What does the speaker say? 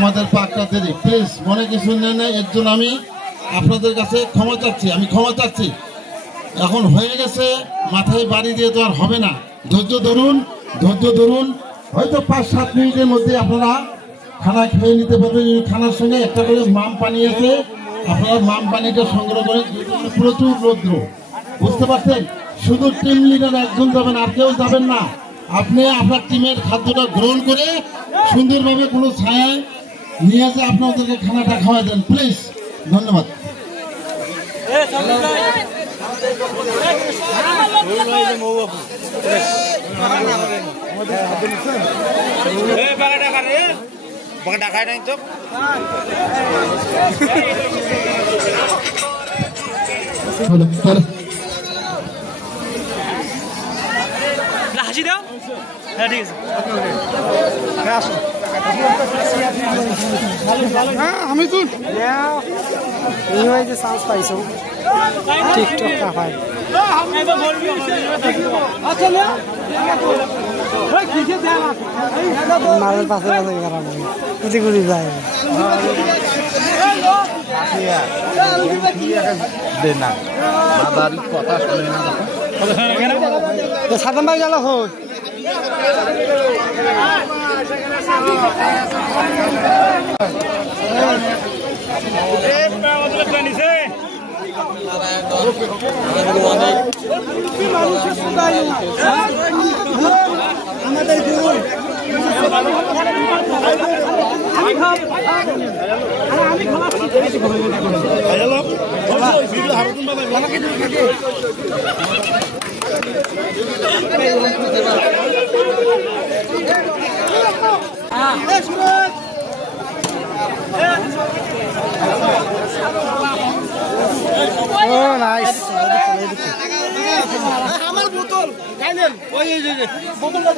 আমাদের পাকটা দেরি, প্লিজ মনে কিছু নেই না, এর জন্য আমি আপনাদের কাছে ক্ষমা চাচ্ছি। এখন হয়ে গেছে, মাথায় বাড়ি দিয়ে তো আর হবে না। ধৈর্য ধরুন, হয়তো 5-7 মিনিটের মধ্যে আপনারা খানা খেয়ে নিতে পারবেন। খানার সঙ্গে একটা করে মাম পানি আছে, আপনারা মাম পানিটা সংগ্রহ করে, প্রচুর রৌদ্র, বুঝতে পারছেন? শুধু টিম লিডার একজন যাবেন, আর কেউ যাবেন না। আপনি আপনার টিমের খাদ্যটা গ্রহণ করে সুন্দরভাবে কোনো ছায়ায় নিয়ে এসে আপনাদেরকে খানাটা খাওয়া দেন, প্লিজ। ধন্যবাদ। হাসি দাও। হ্যাঁ ঠিক আছে, আমি তো চান্স পাইছো টিকটক কাপাই মারের পাশে পাশে ঘুরি যায় সাধারণ ভাই গেল হোক আমার বোতল বোতলটা